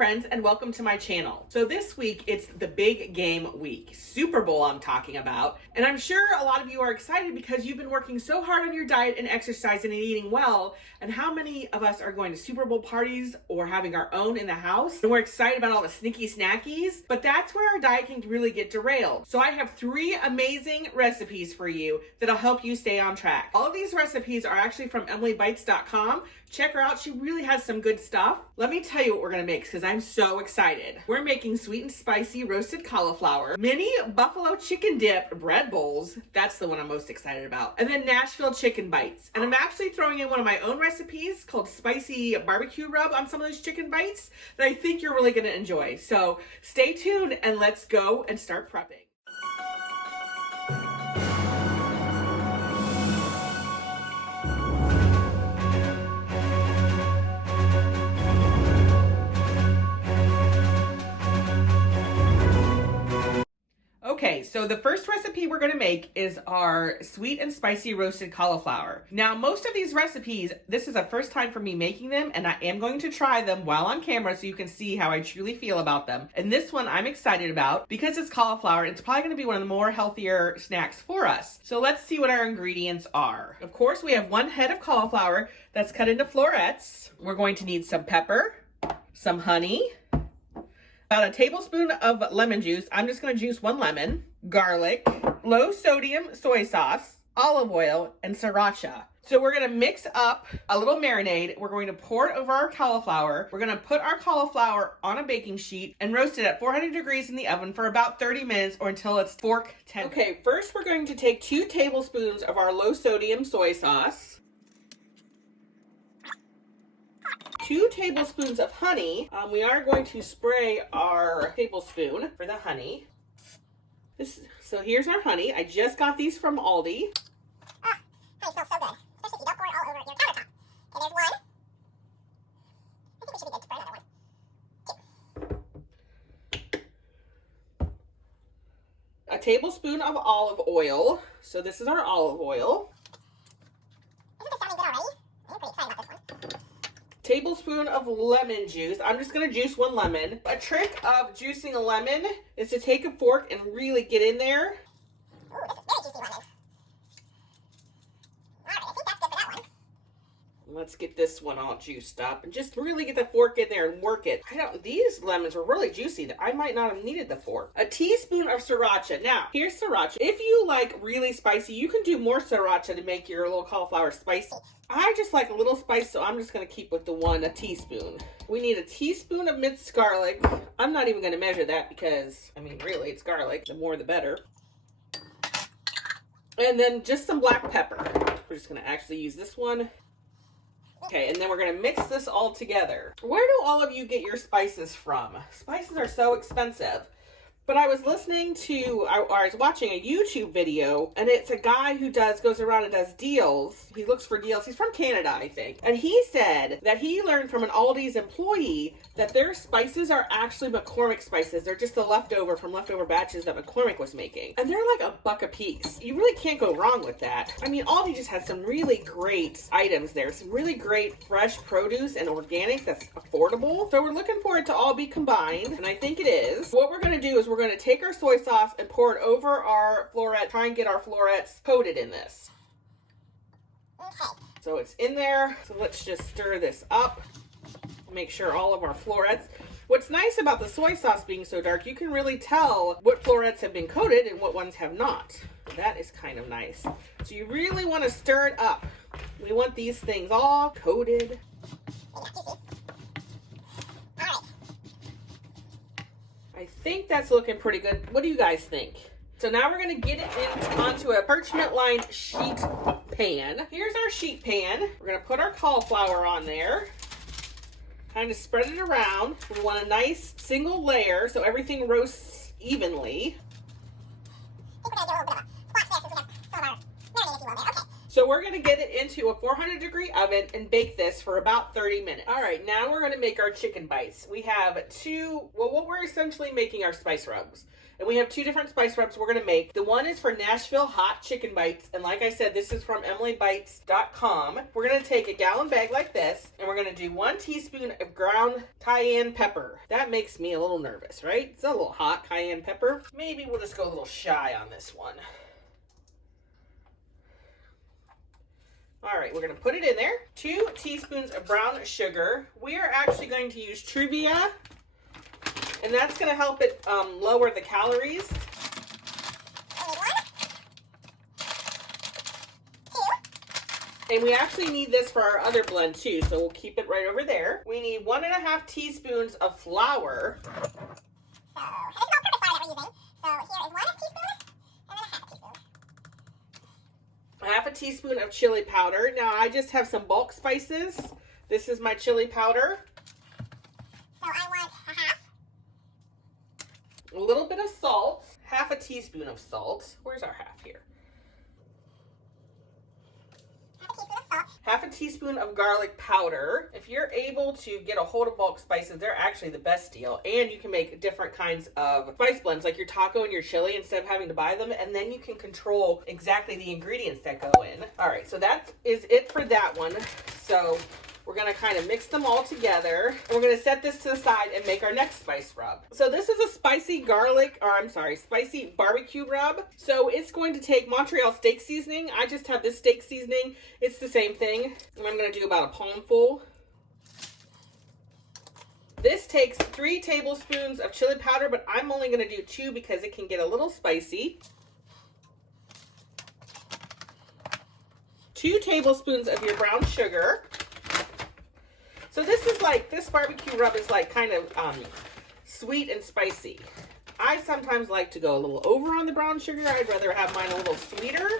friends, and welcome to my channel. So this week, it's the big game week, Super Bowl I'm talking about. And I'm sure a lot of you are excited because you've been working so hard on your diet and exercising and eating well. And how many of us are going to Super Bowl parties or having our own in the house? And we're excited about all the Snicky snackies, but that's where our diet can really get derailed. So I have 3 amazing recipes for you that'll help you stay on track. All of these recipes are actually from emilybites.com. Check her out. She really has some good stuff. Let me tell you what we're gonna make because I'm so excited. We're making sweet and spicy roasted cauliflower, mini buffalo chicken dip bread bowls. That's the one I'm most excited about. And then Nashville chicken bites. And I'm actually throwing in one of my own recipes called spicy barbecue rub on some of those chicken bites that I think you're really gonna enjoy. So stay tuned and let's go and start prepping. Okay, so the first recipe we're going to make is our sweet and spicy roasted cauliflower. Now, most of these recipes, this is the first time for me making them, and I am going to try them while on camera so you can see how I truly feel about them. And this one I'm excited about because it's cauliflower. It's probably going to be one of the more healthier snacks for us. So let's see what our ingredients are. Of course, we have 1 head of cauliflower that's cut into florets. We're going to need some pepper, some honey, about a tablespoon of lemon juice. I'm just going to juice 1 lemon, garlic, low sodium soy sauce, olive oil, and sriracha. So we're going to mix up a little marinade. We're going to pour it over our cauliflower. We're going to put our cauliflower on a baking sheet and roast it at 400 degrees in the oven for about 30 minutes or until it's fork tender. Okay, first we're going to take 2 tablespoons of our low sodium soy sauce, 2 tablespoons of honey. We are going to spray our tablespoon for the honey. So here's our honey. I just got these from Aldi. Ah, honey smells so good, especially if you don't pour it all over your countertop. Okay, there's 1. I think we should be good to pour another 1. 2. A tablespoon of olive oil. So this is our olive oil. Isn't this sounding good already? I'm pretty excited about this one. Tablespoon of lemon juice. I'm just going to juice 1 lemon. A trick of juicing a lemon is to take a fork and really get in there. Ooh, this is very juicy lemon. Alright, I think that's good for that one. Let's get this one all juiced up and just really get the fork in there and work it. These lemons were really juicy. I might not have needed the fork. A teaspoon of sriracha. Now, here's sriracha. If you like really spicy, you can do more sriracha to make your little cauliflower spicy. I just like a little spice, so I'm just going to keep with a teaspoon. We need a teaspoon of minced garlic. I'm not even going to measure that because, I mean, really, it's garlic. The more, the better. And then just some black pepper. We're just going to actually use this one. Okay, and then we're going to mix this all together. Where do all of you get your spices from? Spices are so expensive. But I was listening to, I was watching a YouTube video, and it's a guy who goes around and does deals. He looks for deals. He's from Canada, I think. And he said that he learned from an Aldi's employee that their spices are actually McCormick spices. They're just the leftover from leftover batches that McCormick was making. And they're like $1 a piece. You really can't go wrong with that. I mean, Aldi just has some really great items there. Some really great fresh produce and organic that's affordable. So we're looking for it to all be combined, and I think it is. What we're going to do is we're going to take our soy sauce and pour it over our floret. Try and get our florets coated in this. Okay. So it's in there. So let's just stir this up. Make sure all of our florets. What's nice about the soy sauce being so dark, you can really tell what florets have been coated and what ones have not. That is kind of nice. So you really want to stir it up. We want these things all coated. I think that's looking pretty good. What do you guys think? So now we're going to get it onto a parchment lined sheet pan. Here's our sheet pan. We're going to put our cauliflower on there. Kind of spread it around. We want a nice single layer so everything roasts evenly. I think we're going to do a little bit of a splash there since we have some of our marinated, if you will, there. Okay. So we're gonna get it into a 400-degree oven and bake this for about 30 minutes. All right, now we're gonna make our chicken bites. We have what we're essentially making our spice rubs. And we have two different spice rubs we're gonna make. The one is for Nashville hot chicken bites. And like I said, this is from emilybites.com. We're gonna take a gallon bag like this, and we're gonna do 1 teaspoon of ground cayenne pepper. That makes me a little nervous, right? It's a little hot, cayenne pepper. Maybe we'll just go a little shy on this one. All right, we're gonna put it in there. 2 teaspoons of brown sugar. We are actually going to use Truvia, and that's gonna help it lower the calories. And we actually need this for our other blend too, so we'll keep it right over there. We need 1.5 teaspoons of flour. So, this is all-purpose flour that we're using. So, here is 1 teaspoon, and then a half a teaspoon. Half a teaspoon of chili powder. Now, I just have some bulk spices. This is my chili powder. So, I want a half. A little bit of salt. Half a teaspoon of salt. Where's our half here? Half a teaspoon of garlic powder. If you're able to get a hold of bulk spices, they're actually the best deal. And you can make different kinds of spice blends, like your taco and your chili, instead of having to buy them. And then you can control exactly the ingredients that go in. All right, so that is it for that one. So we're gonna kind of mix them all together. And we're gonna set this to the side and make our next spice rub. So this is a spicy barbecue rub. So it's going to take Montreal steak seasoning. I just have this steak seasoning. It's the same thing. And I'm gonna do about a palmful. This takes 3 tablespoons of chili powder, but I'm only gonna do 2 because it can get a little spicy. 2 tablespoons of your brown sugar. So this barbecue rub is like kind of sweet and spicy. I sometimes like to go a little over on the brown sugar. I'd rather have mine a little sweeter.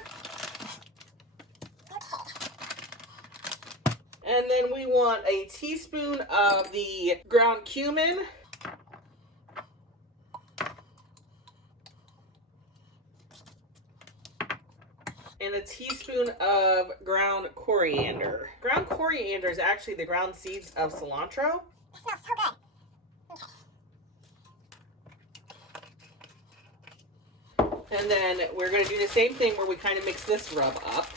And then we want a teaspoon of the ground cumin. And a teaspoon of ground coriander. Ground coriander is actually the ground seeds of cilantro. It smells so good. Okay. And then we're going to do the same thing where we kind of mix this rub up.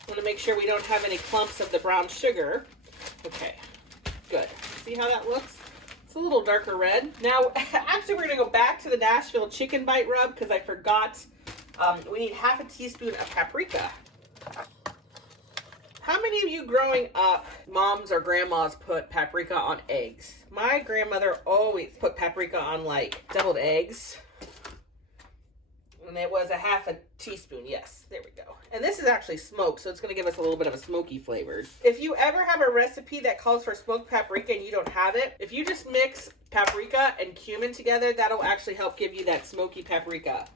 I want to make sure we don't have any clumps of the brown sugar. Okay, good. See how that looks? It's a little darker red. Now, actually, we're going to go back to the Nashville chicken bite rub because I forgot. We need half a teaspoon of paprika. How many of you growing up, moms or grandmas put paprika on eggs? My grandmother always put paprika on like deviled eggs. And it was a half a teaspoon. Yes, there we go. And this is actually smoked, so it's going to give us a little bit of a smoky flavor. If you ever have a recipe that calls for smoked paprika and you don't have it, if you just mix paprika and cumin together, that'll actually help give you that smoky paprika.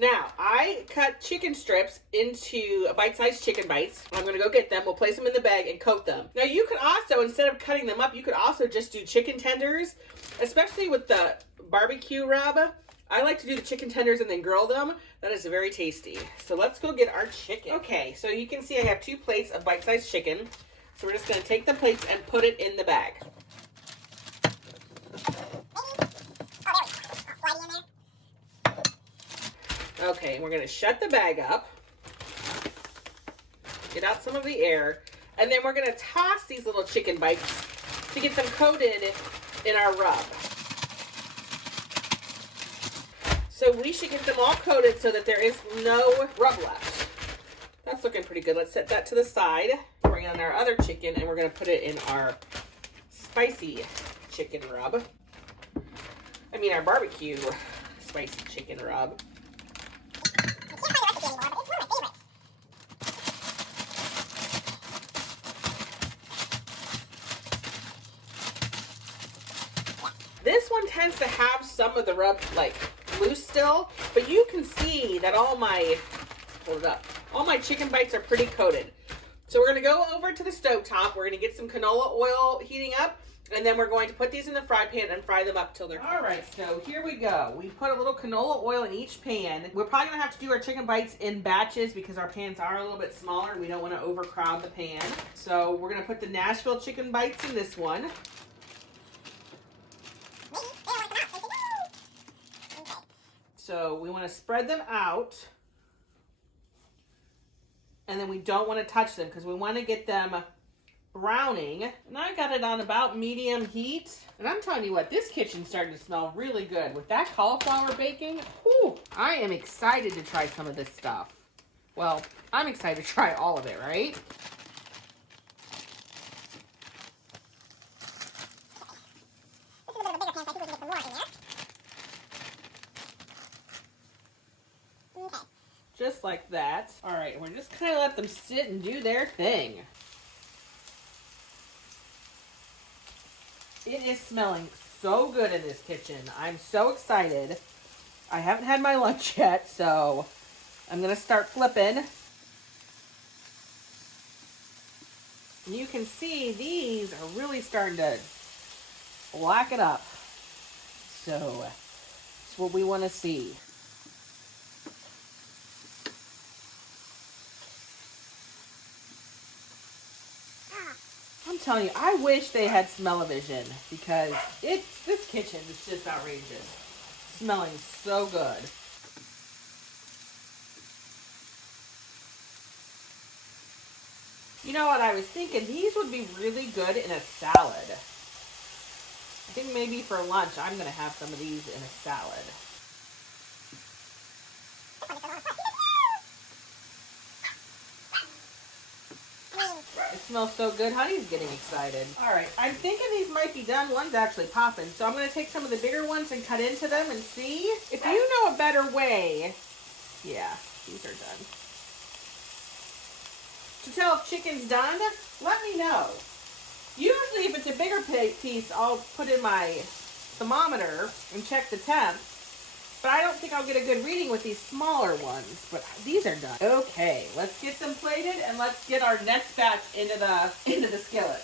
Now, I cut chicken strips into bite-sized chicken bites. I'm going to go get them. We'll place them in the bag and coat them. Now, you could also, instead of cutting them up, you could also just do chicken tenders, especially with the barbecue rub. I like to do the chicken tenders and then grill them. That is very tasty. So let's go get our chicken. Okay, so you can see I have 2 plates of bite-sized chicken. So we're just going to take the plates and put it in the bag. Okay, and we're going to shut the bag up. Get out some of the air. And then we're going to toss these little chicken bites to get them coated in our rub. So we should get them all coated so that there is no rub left. That's looking pretty good. Let's set that to the side. Bring on our other chicken and we're going to put it in our spicy chicken rub. I mean our barbecue spicy chicken rub. I can't find a recipe anymore, but it's one of my favorites. This one tends to have some of the rub like loose still, but you can see that all my chicken bites are pretty coated. So we're gonna go over to the stove top. We're gonna get some canola oil heating up, And then we're going to put these in the fry pan and fry them up till they're cooked. All right, so here we go. We put a little canola oil in each pan. We're probably gonna have to do our chicken bites in batches because our pans are a little bit smaller. We don't want to overcrowd the pan. So we're gonna put the Nashville chicken bites in this one. So we want to spread them out. And then we don't want to touch them because we want to get them browning. And I got it on about medium heat. And I'm telling you what, this kitchen's starting to smell really good. With that cauliflower baking, whew, I am excited to try some of this stuff. Well, I'm excited to try all of it, right? This is a bit of a bigger pan, so I think we can get some more in there. Okay. Just like that. All right, we're just kind of let them sit and do their thing. It is smelling so good in this kitchen. I'm so excited. I haven't had my lunch yet, so I'm going to start flipping. And you can see these are really starting to black it up. So that's what we want to see. I'm telling you, I wish they had smell-o-vision because this kitchen is just outrageous. Smelling so good. You know what, I was thinking these would be really good in a salad. I think maybe for lunch I'm going to have some of these in a salad. It smells so good. Honey's getting excited. All right, I'm thinking these might be done. One's actually popping. So I'm going to take some of the bigger ones and cut into them and see. If you know a better way, yeah, these are done. To tell if chicken's done, let me know. Usually if it's a bigger piece, I'll put in my thermometer and check the temp. But I don't think I'll get a good reading with these smaller ones. But these are done. Okay, let's get them plated and let's get our next batch into the skillet.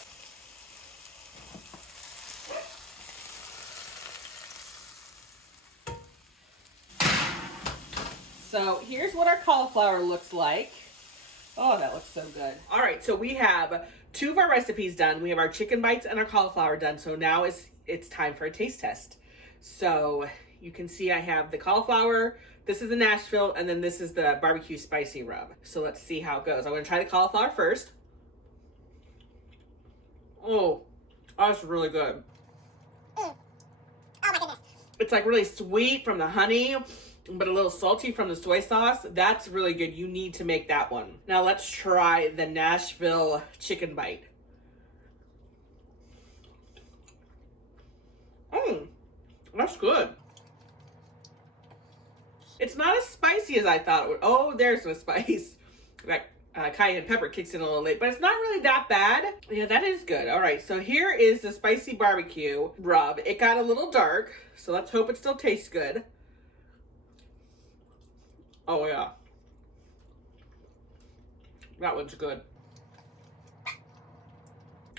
So here's what our cauliflower looks like. Oh, that looks so good. All right, so we have 2 of our recipes done. We have our chicken bites and our cauliflower done. So now it's time for a taste test. So you can see I have the cauliflower, this is the Nashville, and then this is the barbecue spicy rub. So let's see how it goes. I'm gonna try the cauliflower first. Oh, that's really good. Oh my goodness. It's like really sweet from the honey, but a little salty from the soy sauce. That's really good. You need to make that one. Now let's try the Nashville chicken bite. That's good. It's not as spicy as I thought it would. Oh, there's the spice. Like cayenne pepper kicks in a little late, but it's not really that bad. Yeah, that is good. All right, so here is the spicy barbecue rub. It got a little dark, so let's hope it still tastes good. Oh yeah. That one's good.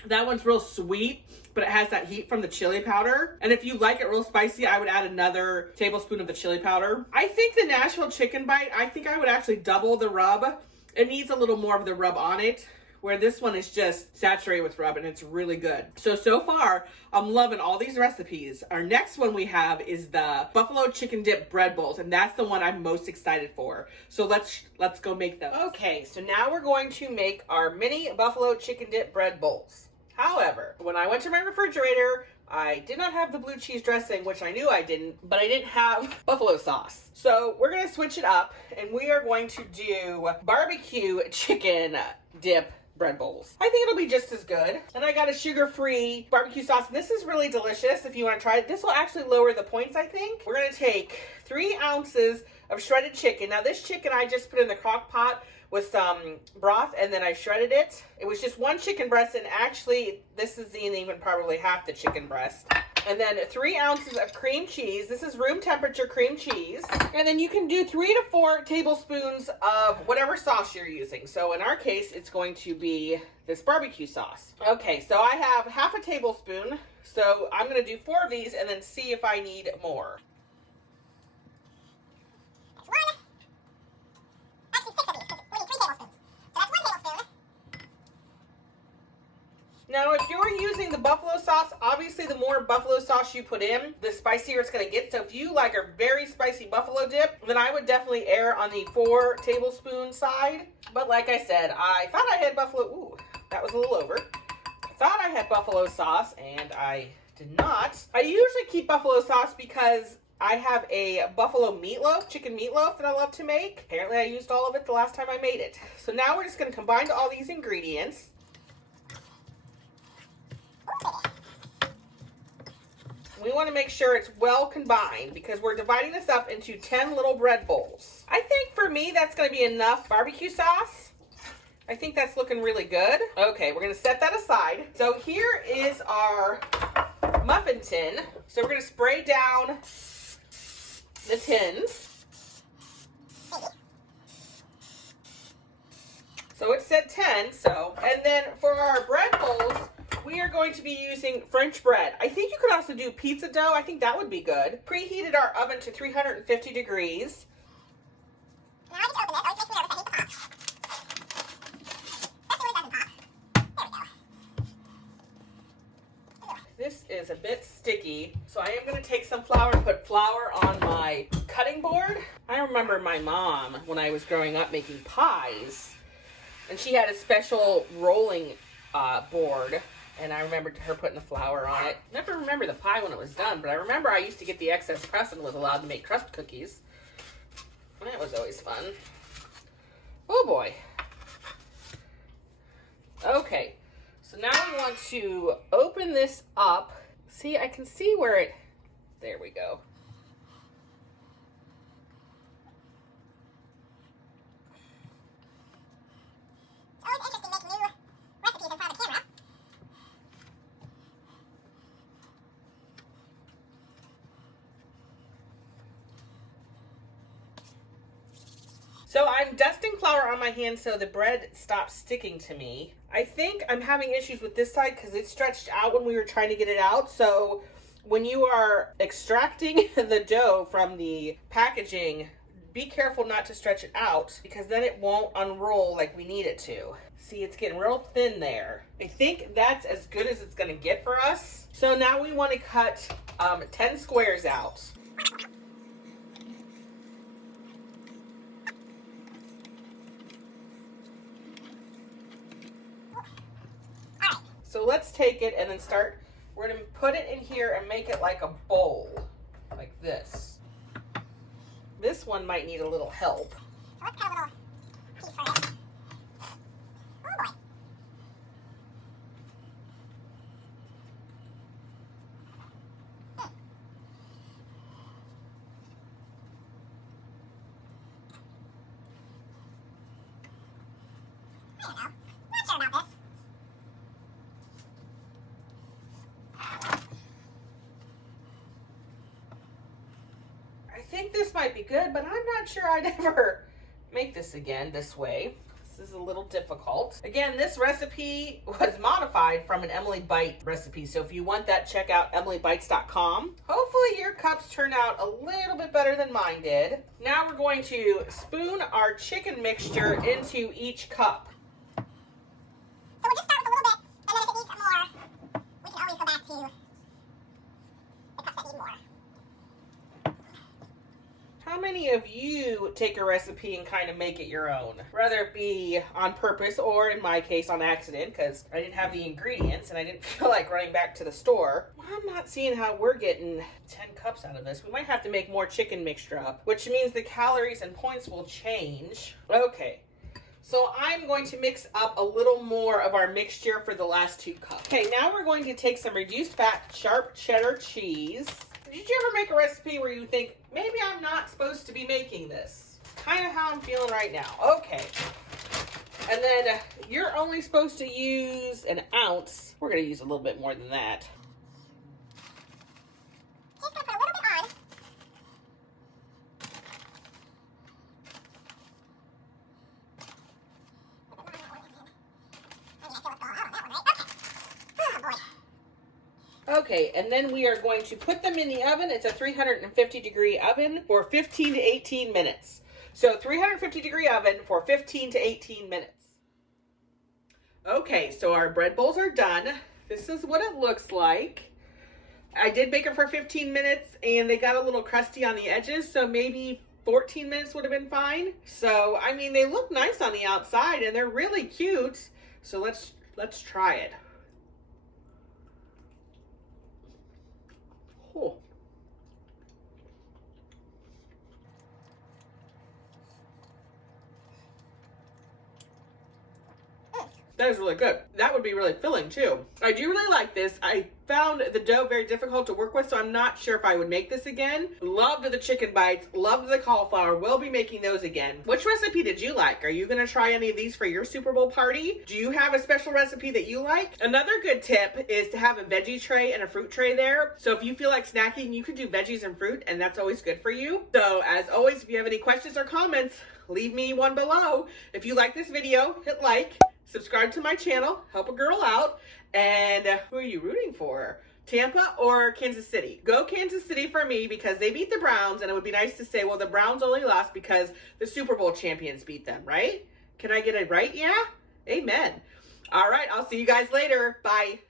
That one's real sweet, but it has that heat from the chili powder. And if you like it real spicy, I would add another tablespoon of the chili powder. I think the Nashville chicken bite, I think I would actually double the rub. It needs a little more of the rub on it, where this one is just saturated with rub and it's really good. So far, I'm loving all these recipes. Our next one we have is the buffalo chicken dip bread bowls, and that's the one I'm most excited for. So let's go make those. Okay, so now we're going to make our mini buffalo chicken dip bread bowls. However, when I went to my refrigerator, I did not have the blue cheese dressing, which I knew I didn't, but I didn't have buffalo sauce. So we're gonna switch it up, and we are going to do barbecue chicken dip bread bowls. I think it'll be just as good. And I got a sugar-free barbecue sauce. This is really delicious if you want to try it. This will actually lower the points, I think. We're gonna take 3 ounces of shredded chicken. Now this chicken I just put in the crock pot with some broth, and then I shredded it. It was just 1 chicken breast, and actually this isn't even probably half the chicken breast. And then 3 ounces of cream cheese. This is room temperature cream cheese. And then you can do 3 to 4 tablespoons of whatever sauce you're using. So in our case, it's going to be this barbecue sauce. Okay, so I have half a tablespoon. So I'm going to do 4 of these and then see if I need more. That's 1. Actually, 6 of these, because we need 3 tablespoons. So that's 1 tablespoon. Now, if you're using the buffalo sauce, obviously the more buffalo sauce you put in, the spicier it's going to get. So if you like a very spicy buffalo dip, then I would definitely err on the 4 tablespoon side. But like I said, I thought I had buffalo, ooh, that was a little over. I thought I had buffalo sauce, and I did not. I usually keep buffalo sauce because I have a buffalo meatloaf, chicken meatloaf that I love to make. Apparently I used all of it the last time I made it. So now we're just going to combine all these ingredients. We want to make sure it's well combined because we're dividing this up into 10 little bread bowls. I think for me that's going to be enough barbecue sauce. I think that's looking really good. Okay, we're going to set that aside. So here is our muffin tin. So we're going to spray down the tins. So it said 10, and then for our bread bowls, we are going to be using French bread. I think you could also do pizza dough. I think that would be good. Preheated our oven to 350 degrees. Now I need to open this. Always makes me nervous. I hate to pop. Especially when it doesn't pop. There we go. This is a bit sticky, so I am going to take some flour and put flour on my cutting board. I remember my mom, when I was growing up, making pies, and she had a special rolling board. And I remember her putting the flour on it. Never remember the pie when it was done, but I remember I used to get the excess crust and was allowed to make crust cookies. That was always fun. Oh boy. Okay, so now we want to open this up. See, I can see where it, there we go. It's always interesting making new recipes in front of the camera. So I'm dusting flour on my hand so the bread stops sticking to me. I think I'm having issues with this side because it stretched out when we were trying to get it out. So when you are extracting the dough from the packaging, be careful not to stretch it out because then it won't unroll like we need it to. See, it's getting real thin there. I think that's as good as it's going to get for us. So now we want to cut 10 squares out. So let's take it and then start, we're going to put it in here and make it like a bowl, like this. This one might need a little help. So let's cut a little piece for it. Oh boy. I don't know. Not sure about this. I think this might be good, but I'm not sure I'd ever make this again this way. This is a little difficult. Again, this recipe was modified from an Emily Bite recipe, so if you want that, check out emilybites.com. Hopefully your cups turn out a little bit better than mine did. Now we're going to spoon our chicken mixture into each cup. So we'll just start with a little bit, and then if it needs more, we can always go back to the cups that need more. How many of you take a recipe and kind of make it your own? Whether it be on purpose or, in my case, on accident, because I didn't have the ingredients and I didn't feel like running back to the store. I'm not seeing how we're getting 10 cups out of this. We might have to make more chicken mixture up, which means the calories and points will change. Okay. So I'm going to mix up a little more of our mixture for the last 2 cups. Okay, now we're going to take some reduced fat sharp cheddar cheese. Did you ever make a recipe where you think, maybe I'm not supposed to be making this? Kind of how I'm feeling right now. Okay. And then you're only supposed to use an ounce. We're going to use a little bit more than that. Okay, and then we are going to put them in the oven. It's a 350-degree oven for 15 to 18 minutes. So 350-degree oven for 15 to 18 minutes. Okay, so our bread bowls are done. This is what it looks like. I did bake them for 15 minutes and they got a little crusty on the edges, so maybe 14 minutes would have been fine. So, I mean, they look nice on the outside and they're really cute. So let's try it. Oh. That is really good. That would be really filling too. I do really like this. I found the dough very difficult to work with, so I'm not sure if I would make this again. Loved the chicken bites, loved the cauliflower. We'll be making those again. Which recipe did you like? Are you gonna try any of these for your Super Bowl party? Do you have a special recipe that you like? Another good tip is to have a veggie tray and a fruit tray there. So if you feel like snacking, you could do veggies and fruit, and that's always good for you. So as always, if you have any questions or comments, leave me one below. If you like this video, hit like. Subscribe to my channel, help a girl out, and who are you rooting for? Tampa or Kansas City? Go Kansas City for me because they beat the Browns, and it would be nice to say, well, the Browns only lost because the Super Bowl champions beat them, right? Can I get it right? Yeah? Amen. All right, I'll see you guys later. Bye.